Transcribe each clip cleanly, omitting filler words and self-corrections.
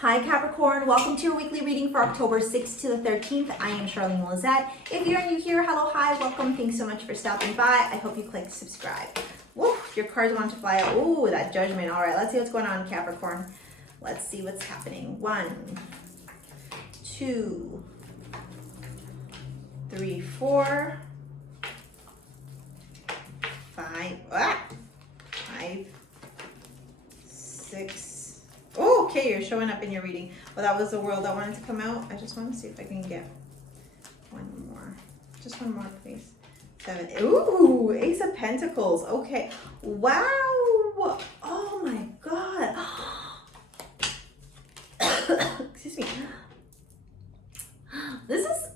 Hi Capricorn, welcome to your weekly reading for October 6th to the 13th. I am Charlene Lizette. If you're new here, hello, hi, welcome. Thanks so much for stopping by. I hope you click subscribe. Woo, your cards want to fly out. Ooh, that judgment. All right, let's see what's going on, Capricorn. Let's see what's happening. 1, 2, 3, 4, 5, 5, 6. Oh, okay, you're showing up in your reading. Well, that was the world that wanted to come out. I just want to see if I can get one more. Just one more, please. 7. Ooh, Ace of Pentacles. Okay. Wow. Oh my God. Excuse me. This is...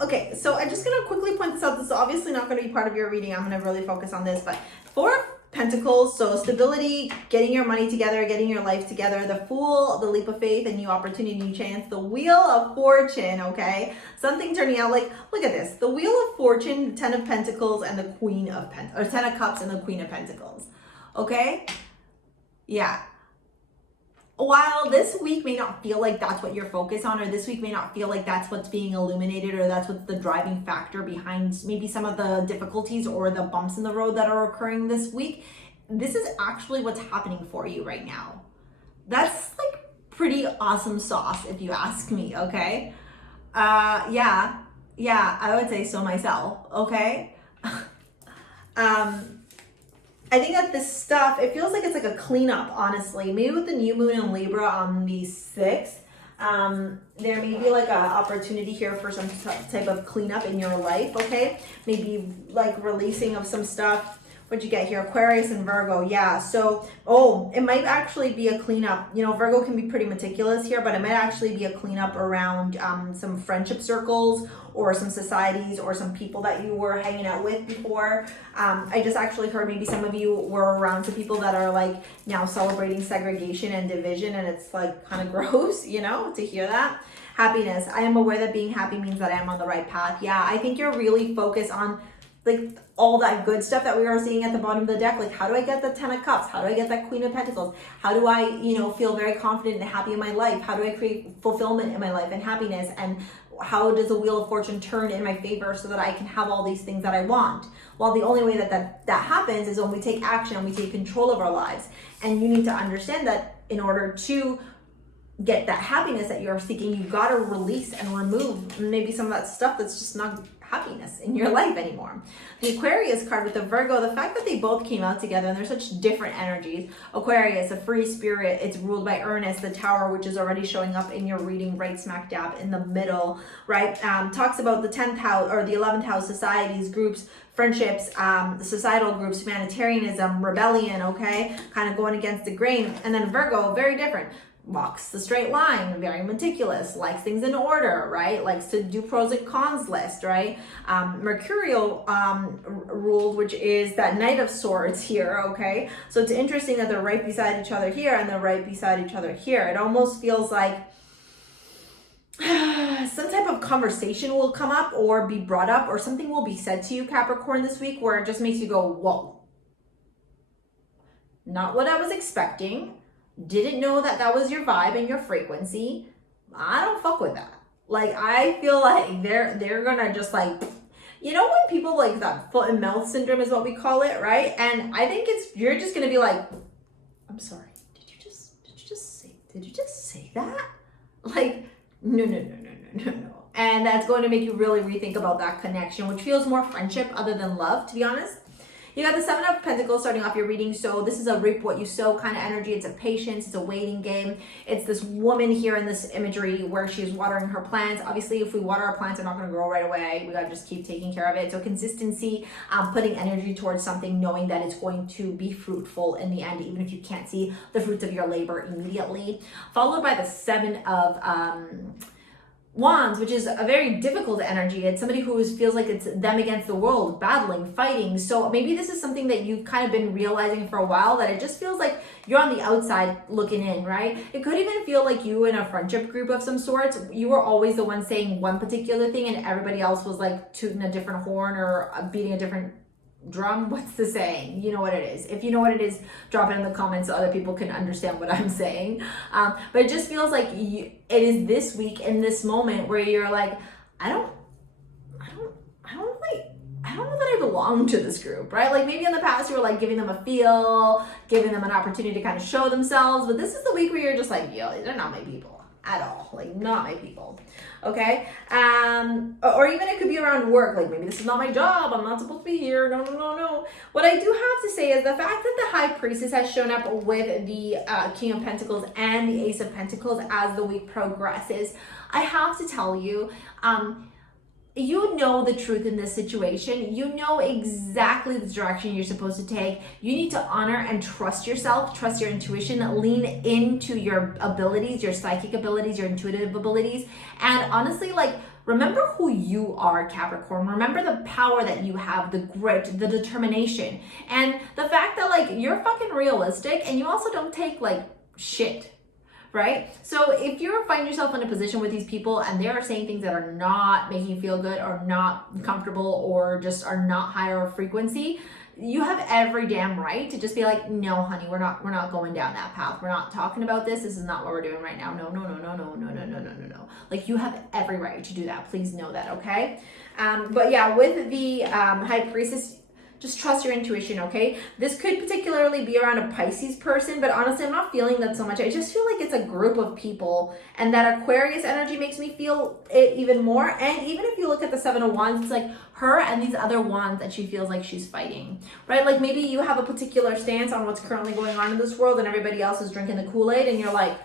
Okay, so I'm just going to quickly point this out. This is obviously not going to be part of your reading. I'm going to really focus on this, but 4 Pentacles, so stability, getting your money together, getting your life together, the Fool, the leap of faith, a new opportunity, new chance, the Wheel of Fortune, okay? Something turning out like, look at this, the Wheel of Fortune, 10 of Pentacles, and the Queen of Pentacles, or 10 of Cups and the Queen of Pentacles, okay? Yeah. While this week may not feel like that's what you're focused on, or this week may not feel like that's what's being illuminated, or that's what's the driving factor behind maybe some of the difficulties or the bumps in the road that are occurring this week, this is actually what's happening for you right now. That's like pretty awesome sauce if you ask me, okay? Yeah, I would say so myself, okay? I think that this stuff, it feels like it's like a cleanup, honestly. Maybe with the new moon in Libra on the 6th, there may be like an opportunity here for some type of cleanup in your life, okay? Maybe like releasing of some stuff. What'd you get here? Aquarius and Virgo, yeah. So, it might actually be a cleanup. You know, Virgo can be pretty meticulous here, but it might actually be a cleanup around some friendship circles or some societies or some people that you were hanging out with before. I just actually heard maybe some of you were around some people that are like now celebrating segregation and division, and it's like kind of gross, you know, to hear that. Happiness. I am aware that being happy means that I am on the right path. Yeah, I think you're really focused on like all that good stuff that we are seeing at the bottom of the deck. Like, how do I get the 10 of Cups? How do I get that Queen of Pentacles? How do I, feel very confident and happy in my life? How do I create fulfillment in my life and happiness? And how does the Wheel of Fortune turn in my favor so that I can have all these things that I want? Well, the only way that happens is when we take action and we take control of our lives. And you need to understand that in order to get that happiness that you're seeking, you got to release and remove maybe some of that stuff that's just not happiness in your life anymore. The Aquarius card with the Virgo, the fact that they both came out together and they're such different energies. Aquarius, a free spirit, it's ruled by Ernest, the Tower, which is already showing up in your reading right smack dab in the middle, right? Talks about the 10th house or the 11th house, societies, groups, friendships, the societal groups, humanitarianism, rebellion, okay? Kind of going against the grain. And then Virgo, very different. Walks the straight line, very meticulous, likes things in order, right? Likes to do pros and cons list, right? Mercurial ruled, which is that Knight of Swords here, okay? So it's interesting that they're right beside each other here and they're right beside each other here. It almost feels like some type of conversation will come up or be brought up, or something will be said to you, Capricorn, this week, where it just makes you go, whoa. Not what I was expecting. Didn't know that was your vibe and your frequency. I don't fuck with that. Like, I feel like they're gonna just like, when people like that foot and mouth syndrome is what we call it, right? And I think you're just gonna be like, I'm sorry, did you just say that? Like, no. And that's going to make you really rethink about that connection, which feels more friendship other than love, to be honest. You got the 7 of Pentacles starting off your reading. So this is a reap what you sow kind of energy. It's a patience. It's a waiting game. It's this woman here in this imagery where she's watering her plants. Obviously, if we water our plants, they're not going to grow right away. We got to just keep taking care of it. So consistency, putting energy towards something, knowing that it's going to be fruitful in the end, even if you can't see the fruits of your labor immediately. Followed by the 7 of Wands, which is a very difficult energy. It's somebody who feels like it's them against the world, battling, fighting. So maybe this is something that you've kind of been realizing for a while, that it just feels like you're on the outside looking in, right? It could even feel like you in a friendship group of some sorts, you were always the one saying one particular thing and everybody else was like tooting a different horn or beating a different drum, what's the saying? You know what it is. If you know what it is, drop it in the comments so other people can understand what I'm saying. But it just feels like it is this week in this moment where you're like, I don't know that I belong to this group, right? Like maybe in the past you were like giving them a feel, giving them an opportunity to kind of show themselves, but this is the week where you're just like, yo, they're not my people at all. Like not my people. Okay. Or even it could be around work. Like maybe this is not my job. I'm not supposed to be here. No. What I do have to say is the fact that the High Priestess has shown up with the King of Pentacles and the Ace of Pentacles as the week progresses. I have to tell you, you know the truth in this situation. You know exactly the direction you're supposed to take. You need to honor and trust yourself, trust your intuition, lean into your abilities, your psychic abilities, your intuitive abilities. And honestly, like, remember who you are, Capricorn. Remember the power that you have, the grit, the determination, and the fact that like you're fucking realistic and you also don't take like shit. Right? So if you find yourself in a position with these people and they are saying things that are not making you feel good or not comfortable or just are not higher frequency, you have every damn right to just be like, no, honey, we're not going down that path. We're not talking about this. This is not what we're doing right now. No. Like you have every right to do that. Please know that, okay? But yeah, with the High Priestess, just trust your intuition, okay? This could particularly be around a Pisces person, but honestly, I'm not feeling that so much. I just feel like it's a group of people, and that Aquarius energy makes me feel it even more. And even if you look at the Seven of Wands, it's like her and these other wands that she feels like she's fighting, right? Like maybe you have a particular stance on what's currently going on in this world, and everybody else is drinking the Kool-Aid, and you're like,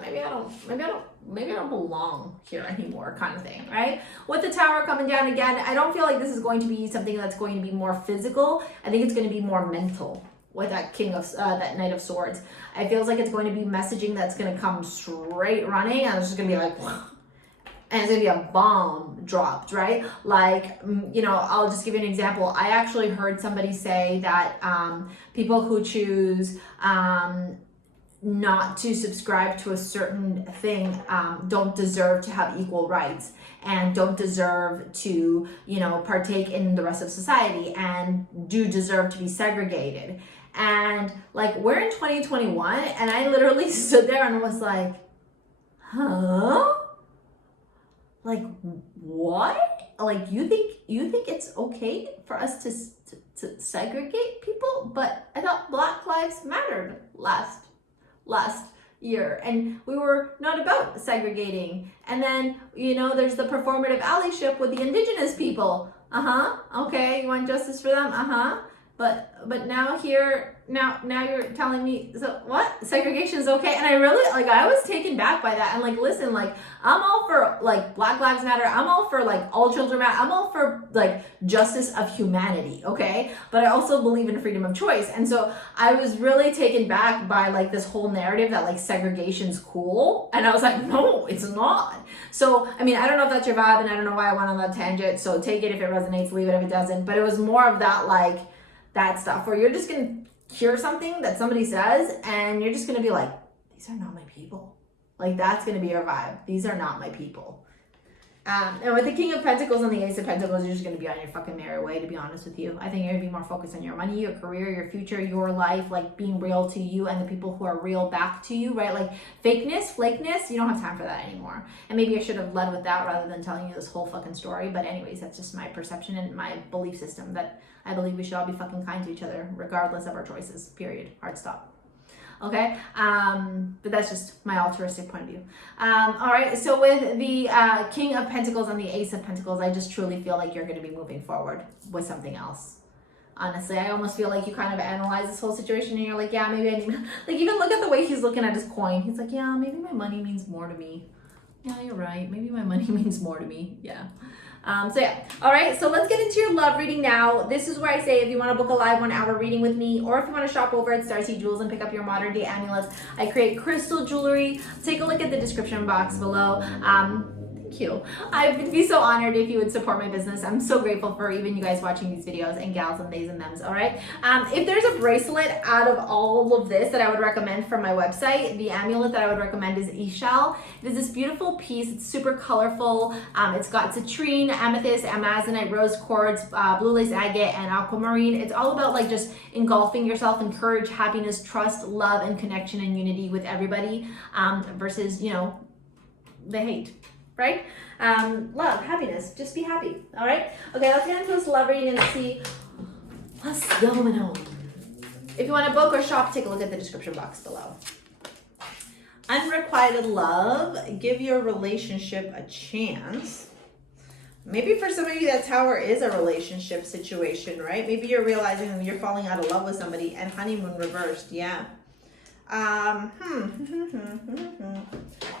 maybe I don't belong here anymore, kind of thing, right? With the Tower coming down again, I don't feel like this is going to be something that's going to be more physical. I think it's going to be more mental with that that Knight of Swords. It feels like it's going to be messaging that's going to come straight running, and it's just going to be like, and it's going to be a bomb dropped, right? Like, you know, I'll just give you an example. I actually heard somebody say that people who choose not to subscribe to a certain thing don't deserve to have equal rights and don't deserve to, you know, partake in the rest of society and do deserve to be segregated. And like, we're in 2021 and I literally stood there and was like, huh? Like, what? Like, you think it's okay for us to segregate people? But I thought Black Lives Mattered last year and we were not about segregating. And then, you know, there's the performative allyship with the indigenous people. Okay, you want justice for them? But now you're telling me, so what? Segregation is okay? And I really, like, I was taken back by that. And like, listen, like, I'm all for like Black Lives Matter. I'm all for like all children matter. I'm all for like justice of humanity, okay? But I also believe in freedom of choice. And so I was really taken back by like this whole narrative that like segregation's cool. And I was like, no, it's not. So, I mean, I don't know if that's your vibe and I don't know why I went on that tangent. So take it if it resonates, leave it if it doesn't. But it was more of that, like, that stuff where you're just gonna hear something that somebody says and you're just gonna be like, these are not my people. Like, that's gonna be your vibe. These are not my people. And with the King of Pentacles and the Ace of Pentacles, you're just gonna be on your fucking merry way, to be honest with you. I think you're gonna be more focused on your money, your career, your future, your life, like being real to you and the people who are real back to you, right? Like fakeness, flakeness, you don't have time for that anymore. And maybe I should have led with that rather than telling you this whole fucking story. But anyways, that's just my perception and my belief system that I believe we should all be fucking kind to each other, regardless of our choices, period. Hard stop. Okay? But that's just my altruistic point of view. All right, so with the King of Pentacles and the Ace of Pentacles, I just truly feel like you're going to be moving forward with something else. Honestly, I almost feel like you kind of analyze this whole situation and you're like, yeah, maybe I need, like, even look at the way he's looking at his coin. He's like, yeah, maybe my money means more to me. Yeah, you're right. Maybe my money means more to me. Yeah. So yeah, all right, so let's get into your love reading now. This is where I say if you want to book a live 1 hour reading with me, or if you want to shop over at STARSEA Jewels and pick up your modern day amulets, I create crystal jewelry. Take a look at the description box below. Thank you. I would be so honored if you would support my business. I'm so grateful for even you guys watching these videos, and gals and theys and thems, all right? If there's a bracelet out of all of this that I would recommend from my website, the amulet that I would recommend is Ishal. It is this beautiful piece. It's super colorful. It's got citrine, amethyst, amazonite, rose quartz, blue lace agate, and aquamarine. It's all about like just engulfing yourself in courage, happiness, trust, love, and connection and unity with everybody, versus, you know, the hate, right? Love, happiness, just be happy, all right? Okay, let's get into this love reading and see what's going on. If you want to book or shop, take a look at the description box below. Unrequited love, give your relationship a chance. Maybe for some of you that Tower is a relationship situation, right? Maybe you're realizing that you're falling out of love with somebody, and honeymoon reversed, yeah.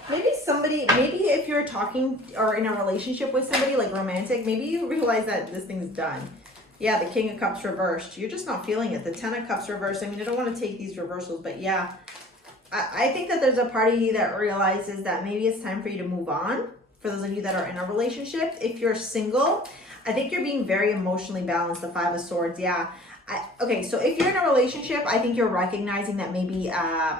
Maybe if you're talking or in a relationship with somebody like romantic, maybe you realize that this thing's done. Yeah, the King of Cups reversed. You're just not feeling it. The Ten of Cups reversed. I mean, I don't want to take these reversals, but yeah, I think that there's a part of you that realizes that maybe it's time for you to move on. For those of you that are in a relationship, if you're single, I think you're being very emotionally balanced. The Five of Swords, yeah. Okay, so if you're in a relationship, I think you're recognizing that maybe a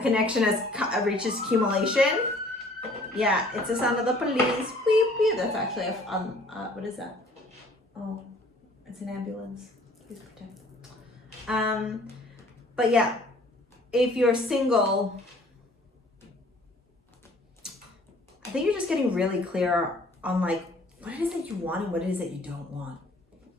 connection has reaches accumulation. Yeah, it's the sound of the police. Beep, beep. That's actually what is that? Oh, it's an ambulance. Please protect. But yeah, if you're single, I think you're just getting really clear on like what it is that you want and what it is that you don't want.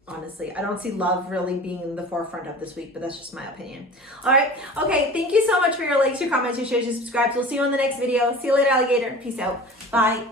Honestly, I don't see love really being in the forefront of this week, but that's just my opinion. All right. Okay. Thank you so much for your likes, your comments, your shares, your subscribes. We'll see you on the next video. See you later, alligator. Peace out. Bye.